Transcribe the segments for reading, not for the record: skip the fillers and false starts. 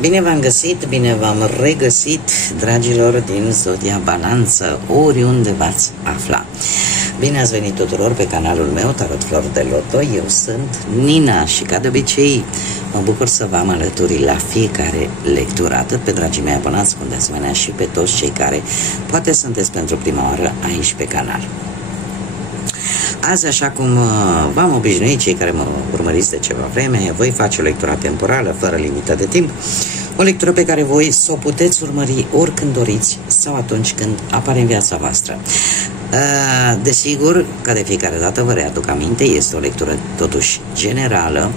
Bine v-am găsit, bine v-am regăsit, dragilor din Zodia Balanță, oriunde v-ați afla. Bine ați venit tuturor pe canalul meu, Tarot Flori de Loto. Eu sunt Nina și, ca de obicei, mă bucur să vă am alături la fiecare lectură, atât pe dragii mei abonați, cum de asemenea și pe toți cei care poate sunteți pentru prima oară aici pe canal. Azi, așa cum v-am obișnuit, cei care mă urmăriți de ceva vreme, voi face o lectură temporală, fără limită de timp, o lectură pe care voi să o puteți urmări oricând doriți sau atunci când apare în viața voastră. Desigur, ca de fiecare dată vă readuc aminte, este o lectură totuși generală.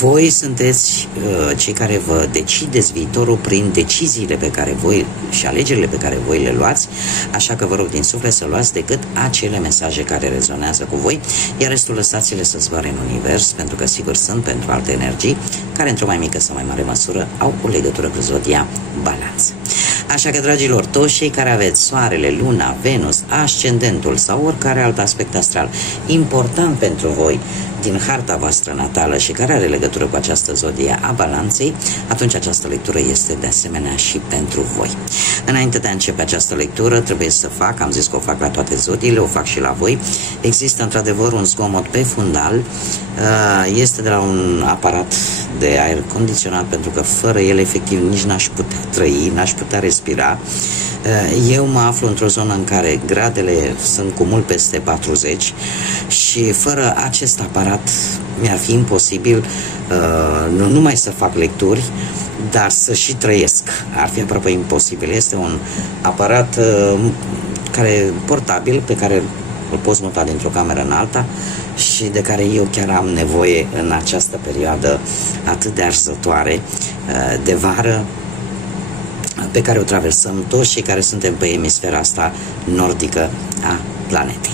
Voi sunteți cei care vă decideți viitorul prin deciziile pe care voi și alegerile pe care voi le luați, așa că vă rog din suflet să luați decât acele mesaje care rezonează cu voi, iar restul lăsați-le să zboare în univers, pentru că sigur sunt pentru alte energii care într-o mai mică sau mai mare măsură au o legătură cu Zodia Balanță. Așa că, dragilor, toți cei care aveți Soarele, Luna, Venus, Ascendentul sau oricare alt aspect astral important pentru voi din harta voastră natală și care are legătură cu această zodie a Balanței, atunci această lectură este de asemenea și pentru voi. Înainte de a începe această lectură, trebuie să fac, am zis că o fac la toate zodiile, o fac și la voi. Există într-adevăr un zgomot pe fundal, este de la un aparat de aer condiționat, pentru că fără el efectiv nici n-aș putea trăi, n-aș putea respira. Eu mă aflu într-o zonă în care gradele sunt cu mult peste 40 și fără acest aparat mi-ar fi imposibil nu numai să fac lecturi, dar să și trăiesc. Ar fi aproape imposibil. Este un aparat portabil, pe care îl poți muta dintr-o cameră în alta și de care eu chiar am nevoie în această perioadă atât de arzătoare de vară pe care o traversăm toți cei care suntem pe emisfera asta nordică a planetei.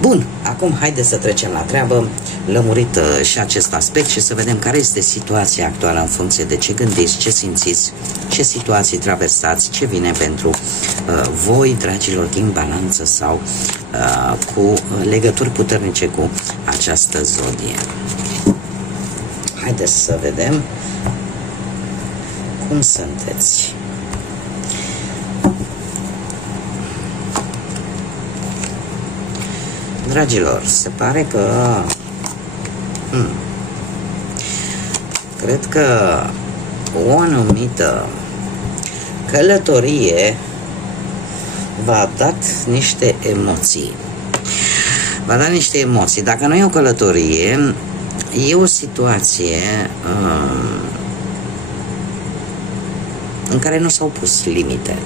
Bun, acum haideți să trecem la treabă, lămurit și acest aspect, și să vedem care este situația actuală în funcție de ce gândiți, ce simțiți, ce situații traversați, ce vine pentru voi, dragilor din Balanță, sau cu legături puternice cu această zodie. Haideți să vedem cum sunteți. Dragilor, se pare că cred că o anumită călătorie v-a dat niște emoții. V-a dat niște emoții. Dacă nu e o călătorie, e o situație în care nu s-au pus limite,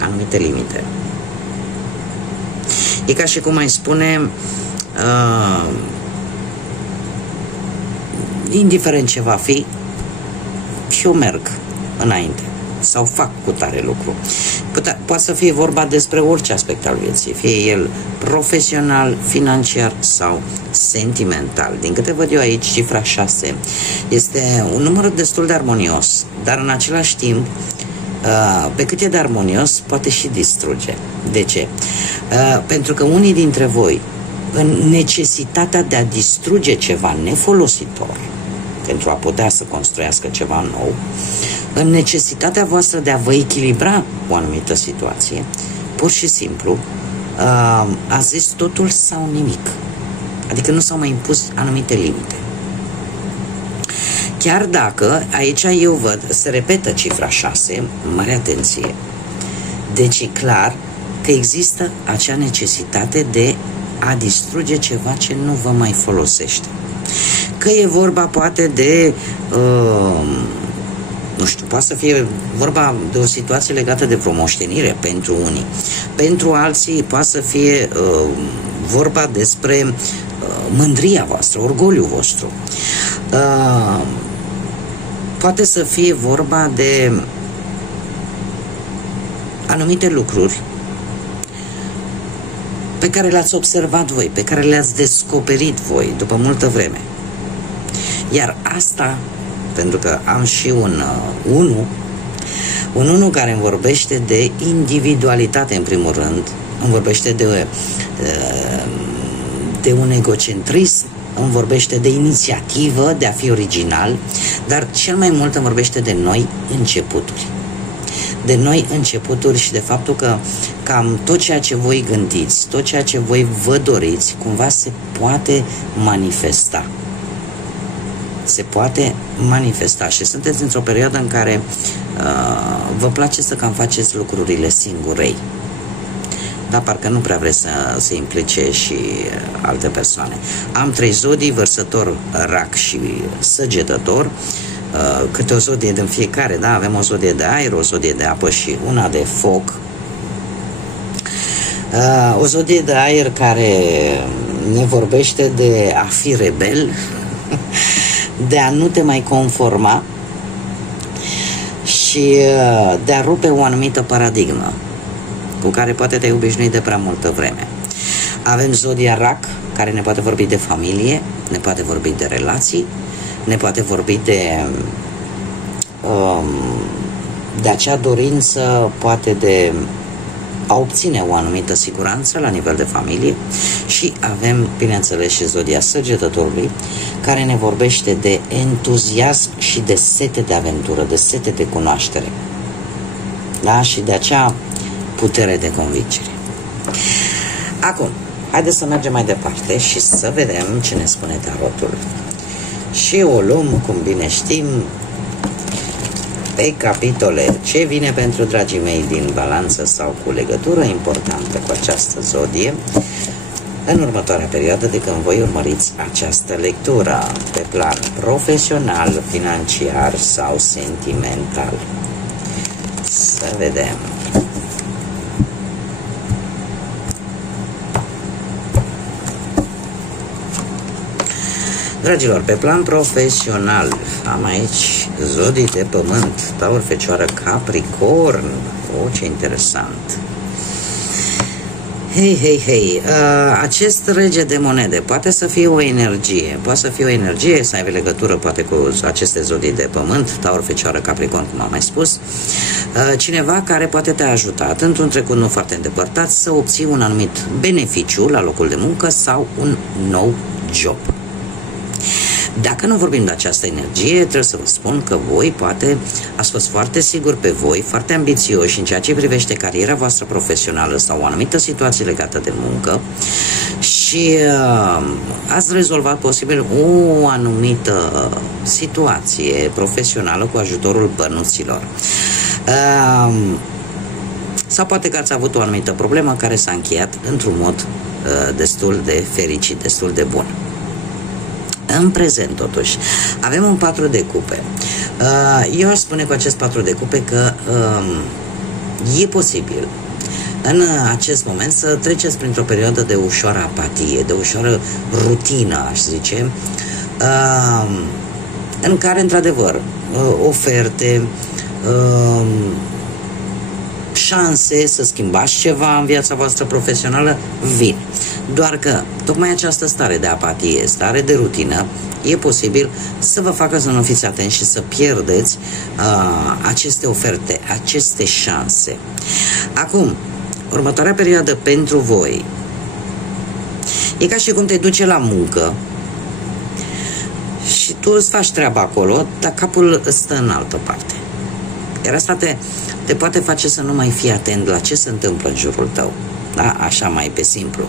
anumite limite. E ca și cum ai spune, indiferent ce va fi, și eu merg înainte sau fac cu tare lucru. Poate să fie vorba despre orice aspect al vieții, fie el profesional, financiar sau sentimental. Din câte văd eu aici, cifra 6 este un număr destul de armonios, dar în același timp, pe cât e de armonios, poate și distruge. De ce? Pentru că unii dintre voi, în necesitatea de a distruge ceva nefolositor pentru a putea să construiască ceva nou, în necesitatea voastră de a vă echilibra o anumită situație, pur și simplu a zis totul sau nimic. Adică nu s-au mai impus anumite limite. Chiar dacă aici eu văd, se repetă cifra 6, mare atenție. Deci e clar că există acea necesitate de a distruge ceva ce nu vă mai folosește. Că e vorba poate de, nu știu, poate să fie vorba de o situație legată de vreo moștenire pentru unii. Pentru alții poate să fie vorba despre mândria voastră, orgoliul vostru. Poate să fie vorba de anumite lucruri pe care le-ați observat voi, pe care le-ați descoperit voi după multă vreme. Iar asta, pentru că am și un unu care îmi vorbește de individualitate în primul rând, îmi vorbește de un egocentrism îmi vorbește de inițiativă, de a fi original, dar cel mai mult îmi vorbește de noi începuturi. De noi începuturi și de faptul că cam tot ceea ce voi gândiți, tot ceea ce voi vă doriți, cumva se poate manifesta. Se poate manifesta și sunteți într-o perioadă în care vă place să cam faceți lucrurile singurei. Dar parcă nu prea vreți să se implice și alte persoane. Am 3 zodii, Vărsător, Rac și Săgetător, câte o zodie din fiecare, da? Avem o zodie de aer, o zodie de apă și una de foc. O zodie de aer care ne vorbește de a fi rebel, de a nu te mai conforma și de a rupe o anumită paradigmă cu care poate te-ai obișnuit de prea multă vreme. Avem zodia Rac, care ne poate vorbi de familie, ne poate vorbi de relații, ne poate vorbi de acea dorință, poate de a obține o anumită siguranță la nivel de familie. Și avem, bineînțeles, și zodia Săgetătorului, care ne vorbește de entuziasm și de sete de aventură, de sete de cunoaștere. Da? Și de acea putere de convingere. Acum, haideți să mergem mai departe și să vedem ce ne spune tarotul. Și o luăm, cum bine știm, pe capitole. Ce vine pentru dragii mei din balanță sau cu legătură importantă cu această zodie în următoarea perioadă de când voi urmăriți această lectură pe plan profesional, financiar sau sentimental. Să vedem. Dragilor, pe plan profesional am aici zodii de pământ, Taur, Fecioară, Capricorn. Ce interesant. Hei, acest rege de monede poate să fie o energie, să aibă legătură poate cu aceste zodii de pământ, Taur, Fecioară, Capricorn, cum am mai spus, cineva care poate te-a ajutat într-un trecut nu foarte îndepărtat să obții un anumit beneficiu la locul de muncă sau un nou job. Dacă nu vorbim de această energie, trebuie să vă spun că voi poate ați fost foarte siguri pe voi, foarte ambițioși în ceea ce privește cariera voastră profesională sau o anumită situație legată de muncă și ați rezolvat posibil o anumită situație profesională cu ajutorul bănuților. Sau poate că ați avut o anumită problemă care s-a încheiat într-un mod destul de fericit, destul de bun. În prezent, totuși, avem un 4 de cupe. Eu aș spune cu acest 4 de cupe că e posibil în acest moment să treceți printr-o perioadă de ușoară apatie, de ușoară rutină, aș zice, în care, într-adevăr, oferte, șanse să schimbați ceva în viața voastră profesională vin. Doar că tocmai această stare de apatie, stare de rutină, e posibil să vă facă să nu fiți atenți și să pierdeți aceste oferte, aceste șanse. Acum, următoarea perioadă pentru voi e ca și cum te duce la muncă și tu îți faci treaba acolo, dar capul stă în altă parte. Iar asta te poate face să nu mai fii atent la ce se întâmplă în jurul tău. Da? Așa mai pe simplu.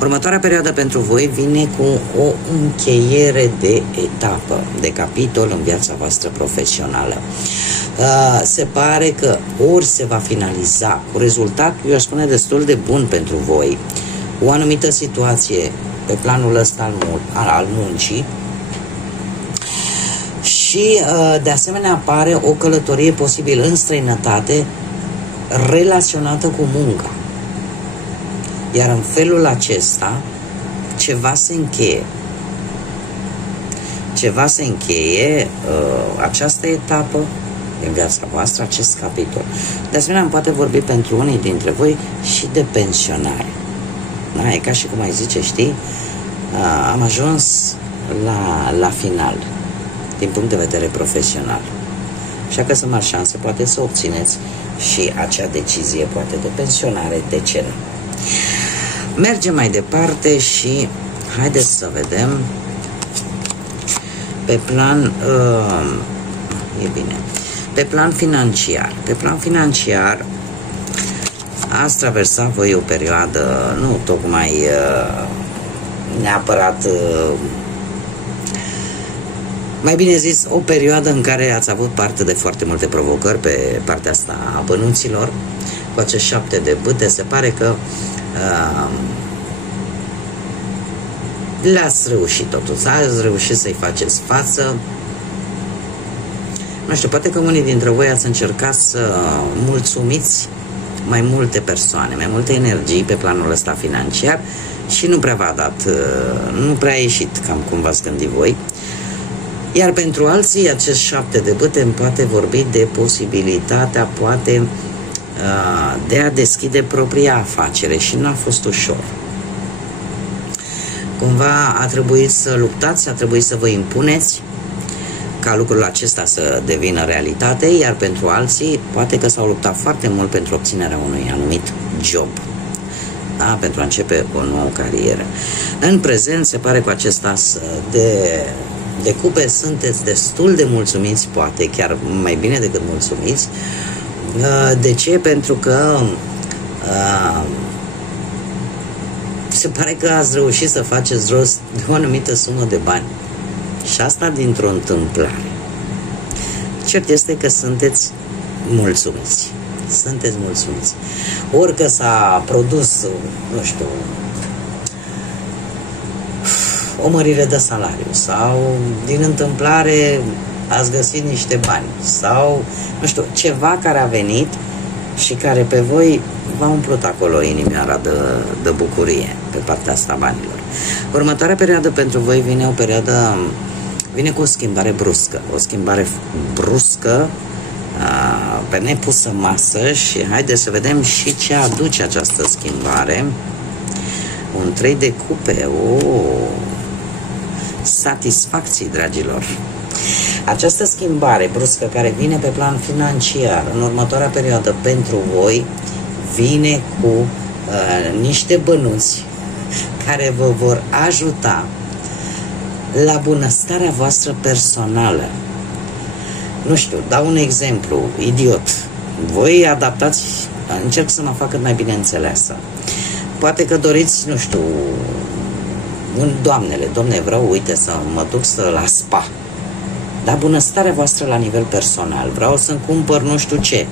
Următoarea perioadă pentru voi vine cu o încheiere de etapă, de capitol în viața voastră profesională. Se pare că ori se va finaliza cu rezultat, eu aș spune, destul de bun pentru voi, o anumită situație pe planul ăsta al muncii, și de asemenea apare o călătorie posibil în străinătate relaționată cu munca. Iar în felul acesta ceva se încheie. Această etapă din viața voastră, acest capitol. De asemenea, îmi poate vorbi pentru unii dintre voi și de pensionare. Da? E ca și cum ai zice, știi, am ajuns la final din punct de vedere profesional. Așa că sunt mari șanse, poate să obțineți și acea decizie, poate de pensionare, de ce nu. Mergem mai departe și haideți să vedem Pe plan e bine. Pe plan financiar ați traversat voi o perioadă nu tocmai neapărat, mai bine zis, o perioadă în care ați avut parte de foarte multe provocări pe partea asta a bănuților. Cu acest 7 de bâte se pare că le-ați reușit totuși, ați reușit să-i faceți față. Nu știu, poate că unii dintre voi ați încercat să mulțumiți mai multe persoane, mai multe energii pe planul ăsta financiar și nu prea v-a dat, nu prea a ieșit cam cum v-ați gândit voi. Iar pentru alții, acest 7 de bâte îmi poate vorbi de posibilitatea, poate, de a deschide propria afacere și nu a fost ușor. Cumva a trebuit să luptați, a trebuit să vă impuneți ca lucrul acesta să devină realitate, iar pentru alții poate că s-au luptat foarte mult pentru obținerea unui anumit job, da? Pentru a începe o nouă carieră. În prezent se pare că acest as de cupe sunteți destul de mulțumiți, poate chiar mai bine decât mulțumiți. De ce? Pentru că se pare că ați reușit să faceți rost de o anumită sumă de bani. Și asta dintr-o întâmplare. Cert este că sunteți mulțumiți. Sunteți mulțumiți. Orică s-a produs, nu știu, o mărire de salariu sau din întâmplare ați găsit niște bani sau, nu știu, ceva care a venit și care pe voi v-a umplut acolo inimioara de bucurie pe partea asta banilor. Următoarea perioadă pentru voi vine cu o schimbare bruscă. O schimbare bruscă pe nepusă masă și haideți să vedem și ce aduce această schimbare. Un 3 de cupe, satisfacții, dragilor. Această schimbare bruscă care vine pe plan financiar în următoarea perioadă pentru voi vine cu niște bănuți care vă vor ajuta la bunăstarea voastră personală. Nu știu, dau un exemplu idiot. Voi adaptați, încerc să mă fac cât mai bine înțeleasă. Poate că doriți, nu știu, Doamne, vreau, uite, să mă duc la spa. Dar bunăstarea voastră la nivel personal. Vreau să-mi cumpăr nu știu ce.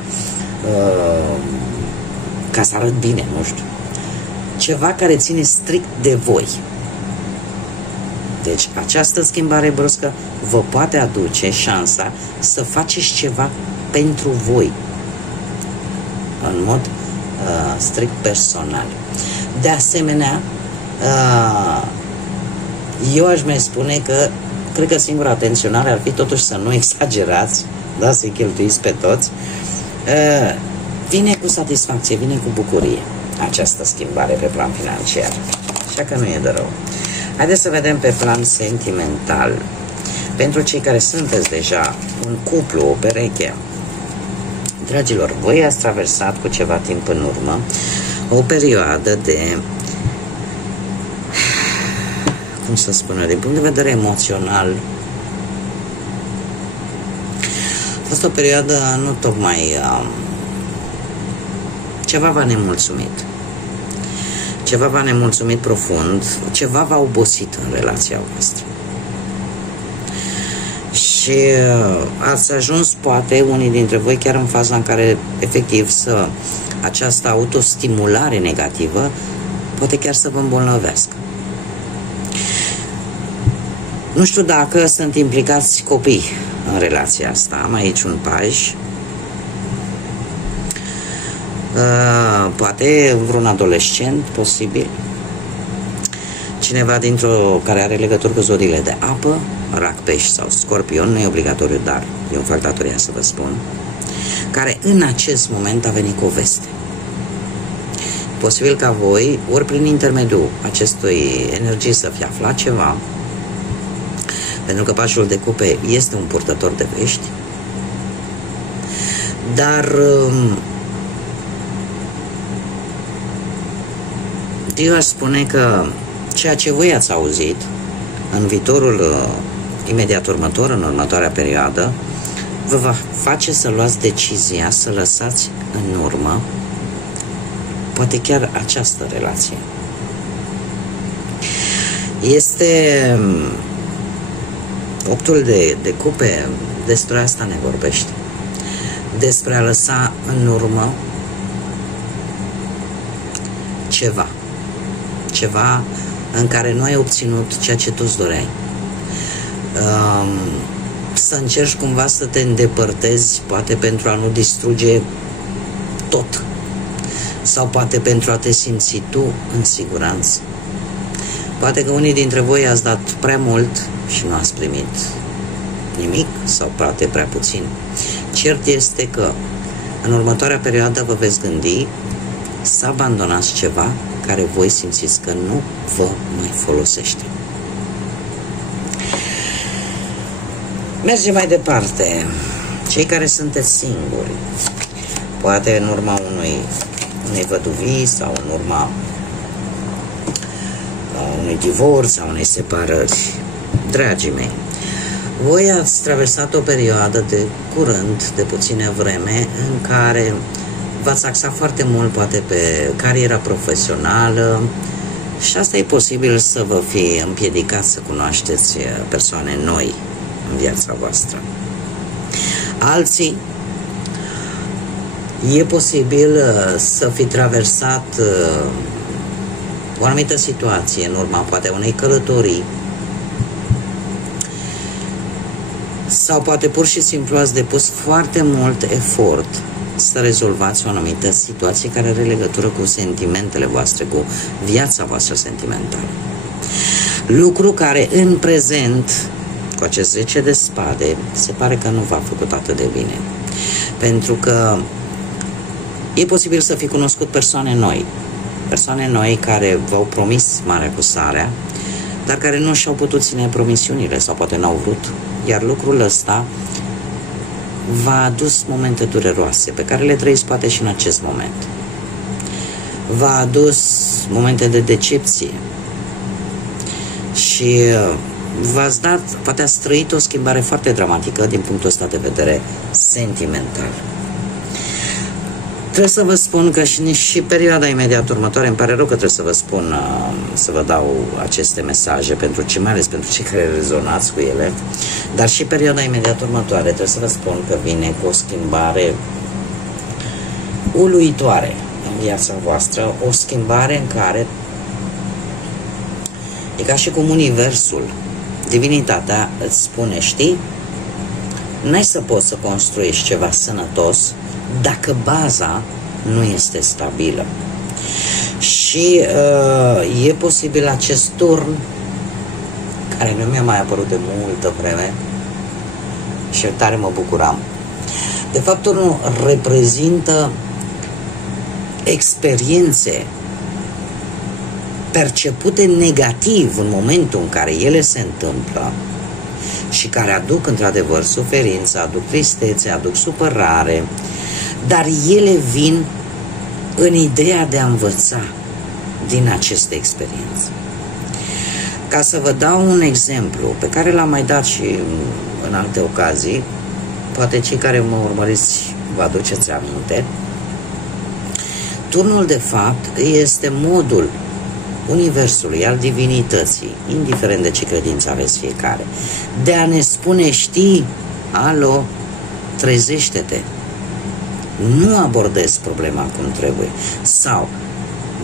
Ca să arăt bine, nu știu. Ceva care ține strict de voi. Deci această schimbare bruscă vă poate aduce șansa să faceți ceva pentru voi. În mod strict personal. De asemenea, eu aș mai spune că cred că singura atenționare ar fi totuși să nu exagerați, da, să-i cheltuiți pe toți. Vine cu satisfacție, vine cu bucurie această schimbare pe plan financiar. Așa că nu e de rău. Haideți să vedem pe plan sentimental. Pentru cei care sunteți deja un cuplu, o pereche, dragilor, voi ați traversat cu ceva timp în urmă o perioadă de, cum să spună, din punct de vedere emoțional, a fost o perioadă nu tocmai, ceva v-a nemulțumit. Ceva v-a nemulțumit profund, ceva v-a obosit în relația voastră. Și ați ajuns, poate, unii dintre voi, chiar în faza în care, efectiv, această autostimulare negativă poate chiar să vă îmbolnăvească. Nu știu dacă sunt implicați copii în relația asta. Am aici un paj. Poate vreun adolescent, posibil. Cineva care are legături cu zodiile de apă, rac, pești sau scorpion, nu e obligatoriu, dar eu îmi fac datoria să vă spun, care în acest moment a venit cu o veste. Posibil ca voi, ori prin intermediul acestui energii să fi aflat ceva, pentru că pașul de cupe este un purtător de vești, dar eu aș spune că ceea ce voi ați auzit în viitorul imediat următor, în următoarea perioadă, vă va face să luați decizia să lăsați în urmă poate chiar această relație. Este optul de cupe, despre asta ne vorbește. Despre a lăsa în urmă ceva în care nu ai obținut ceea ce tu îți doreai. Să încerci cumva să te îndepărtezi, poate pentru a nu distruge tot, sau poate pentru a te simți tu în siguranță. Poate că unii dintre voi ați dat prea mult și nu ați primit nimic, sau poate prea puțin. Cert este că în următoarea perioadă vă veți gândi să abandonați ceva care voi simțiți că nu vă mai folosește. Mergem mai departe. Cei care sunteți singuri, poate în urma unei văduvii sau în urma unui divorț sau unei separări, dragii mei, voi ați traversat o perioadă de curând, de puțină vreme, în care v-ați axat foarte mult poate pe cariera profesională și asta e posibil să vă fi împiedicat să cunoașteți persoane noi în viața voastră. Alții, e posibil să fi traversat o anumită situație în urma poate unei călătorii sau poate pur și simplu ați depus foarte mult efort să rezolvați o anumită situație care are legătură cu sentimentele voastre, cu viața voastră sentimentală. Lucru care în prezent, cu acest 10 de spade, se pare că nu v-a făcut atât de bine. Pentru că e posibil să fi cunoscut persoane noi care v-au promis marea cu sarea, dar care nu și-au putut ține promisiunile sau poate n-au vrut. Iar lucrul ăsta v-a adus momente dureroase, pe care le trăiți poate și în acest moment. V-a adus momente de decepție și v-ați dat, poate ați trăit o schimbare foarte dramatică din punctul ăsta de vedere sentimental. Trebuie să vă spun că și perioada imediat următoare, îmi pare rău că trebuie să vă spun, să vă dau aceste mesaje, mai ales pentru cei care rezonați cu ele, dar și perioada imediat următoare, trebuie să vă spun că vine cu o schimbare uluitoare în viața voastră, o schimbare în care e ca și cum universul, divinitatea îți spune, știi, n-ai să poți să construiești ceva sănătos dacă baza nu este stabilă. Și e posibil acest turn, care nu mi-a mai apărut de multă vreme și tare mă bucuram. De fapt, turnul reprezintă experiențe percepute negativ în momentul în care ele se întâmplă și care aduc într-adevăr suferință, aduc tristețe, aduc supărare, dar ele vin în ideea de a învăța din aceste experiențe. Ca să vă dau un exemplu pe care l-am mai dat și în alte ocazii, poate cei care mă urmăriți vă aduceți aminte, turnul de fapt este modul universului, al divinității, indiferent de ce credință aveți fiecare, de a ne spune, știi, alo, trezește-te, nu abordezi problema cum trebuie, sau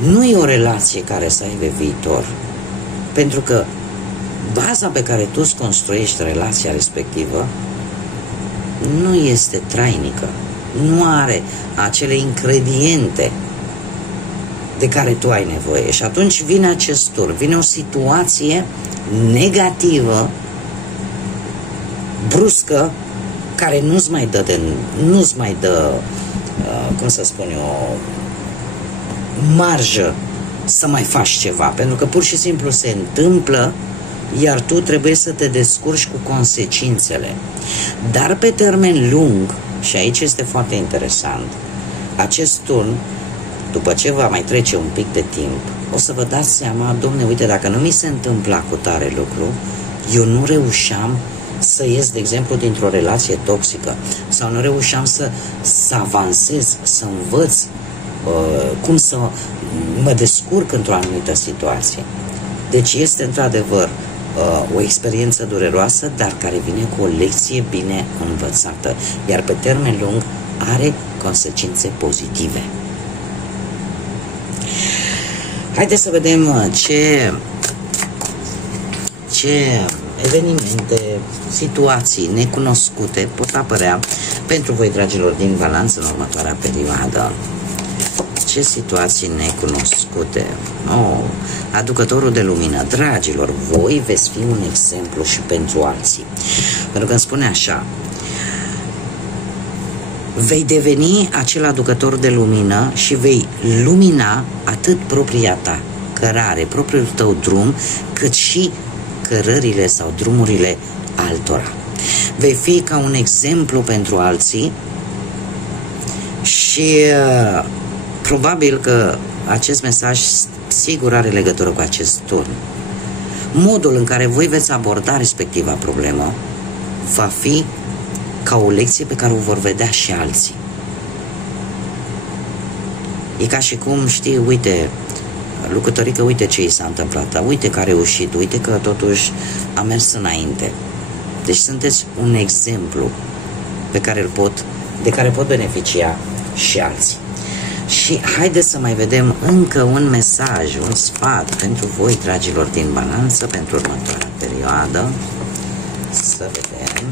nu e o relație care să aibă viitor, pentru că baza pe care tu îți construiești relația respectivă nu este trainică, nu are acele ingrediente de care tu ai nevoie. Și atunci vine acest turn, vine o situație negativă, bruscă, care nu-ți mai dă, cum să spun eu, marjă să mai faci ceva, pentru că pur și simplu se întâmplă, iar tu trebuie să te descurci cu consecințele. Dar pe termen lung, și aici este foarte interesant, acest turn, după ce va mai trece un pic de timp, o să vă dați seama, domne, uite, dacă nu mi se întâmpla cu tare lucru, Eu nu reușeam să ies, de exemplu, dintr-o relație toxică sau nu reușeam să avansez, să învăț cum să mă descurc într-o anumită situație. Deci este într-adevăr o experiență dureroasă, dar care vine cu o lecție bine învățată, iar pe termen lung are consecințe pozitive. Haideți să vedem ce evenimente, situații necunoscute pot apărea pentru voi, dragilor, din Balanță în următoarea perioadă. Ce situații necunoscute? Aducătorul de lumină. Dragilor, voi veți fi un exemplu și pentru alții. Pentru că îmi spune așa: vei deveni acel aducător de lumină și vei lumina atât propria ta cărare, propriul tău drum, cât și cărările sau drumurile altora. Vei fi ca un exemplu pentru alții și probabil că acest mesaj sigur are legătură cu acest turn. Modul în care voi veți aborda respectiva problemă va fi ca o lecție pe care o vor vedea și alții. E ca și cum, știi, uite, lucrătorică, uite ce i s-a întâmplat, uite că a reușit, uite că totuși a mers înainte. Deci sunteți un exemplu de care pot beneficia și alții. Și haideți să mai vedem încă un mesaj, un sfat pentru voi, dragilor din Balanță, pentru următoarea perioadă. Să vedem.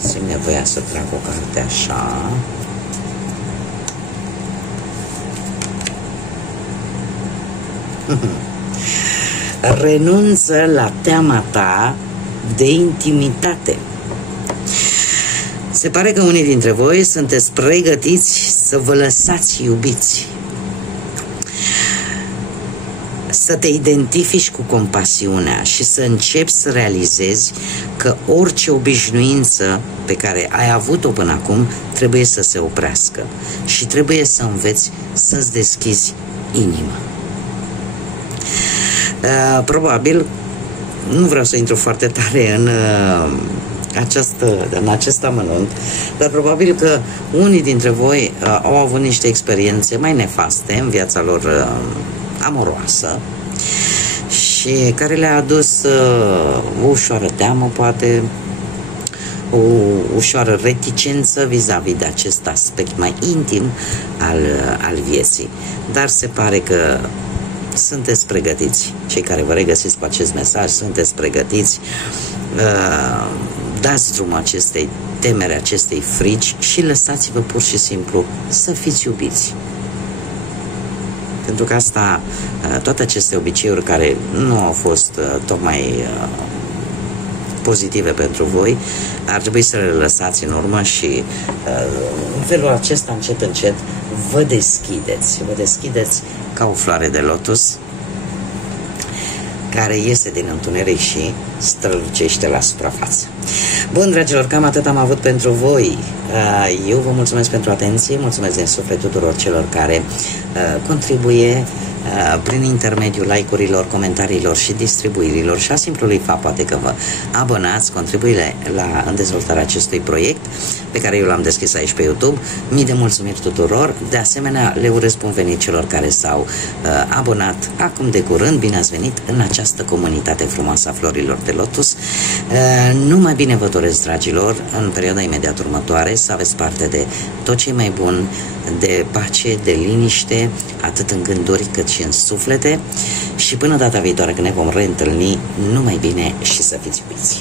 Simt nevoia să trag o carte așa. Renunță la teama ta de intimitate. Se pare că unii dintre voi sunteți pregătiți să vă lăsați iubiți, să te identifici cu compasiunea și să începi să realizezi că orice obișnuință pe care ai avut-o până acum trebuie să se oprească și trebuie să înveți să-ți deschizi inima. Probabil, nu vreau să intru foarte tare în acest amănunt, dar probabil că unii dintre voi au avut niște experiențe mai nefaste în viața lor amoroasă și care le-a adus o ușoară teamă, poate o ușoară reticență vis-a-vis de acest aspect mai intim al vieții. Dar se pare că sunteți pregătiți, cei care vă regăsiți cu acest mesaj, sunteți pregătiți, dați drum acestei temeri, acestei frici și lăsați-vă pur și simplu să fiți iubiți. Pentru că asta, toate aceste obiceiuri care nu au fost tocmai pozitive pentru voi, ar trebui să le lăsați în urmă și în felul acesta, încet, încet, vă deschideți ca o floare de lotus care iese din întuneric și strălucește la suprafață. Bun, dragilor, cam atât am avut pentru voi. Eu vă mulțumesc pentru atenție, mulțumesc din suflet tuturor celor care contribuie prin intermediul like-urilor, comentariilor și distribuirilor și a simplului fapt, poate că vă abonați, contribuie în dezvoltarea acestui proiect pe care eu l-am deschis aici pe YouTube. Mii de mulțumiri tuturor. De asemenea, le urez bun venit celor care s-au abonat acum de curând. Bine ați venit în această comunitate frumoasă a florilor de lotus. Numai bine vă doresc, dragilor, în perioada imediat următoare să aveți parte de tot ce e mai bun, de pace, de liniște, atât în gânduri cât și în suflete. Și până data viitoare când ne vom reîntâlni, numai bine și să fiți iubiți!